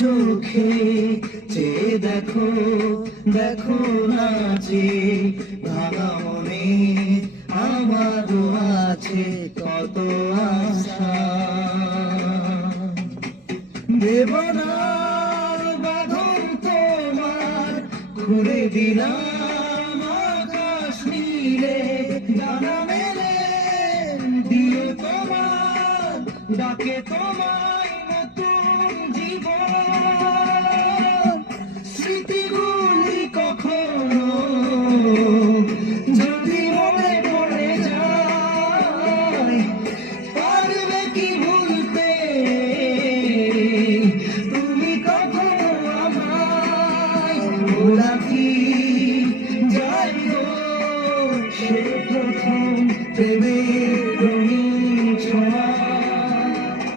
চোখে চেয়ে দেখো, দেখো না যে ভাঙা মনে আমারও আছে কত আশা। দেবনার বাঁধন তোমার খুলে দিলাম আকাশ নীলে, ডানা মেলে দিও তোমার ডাকে তোমার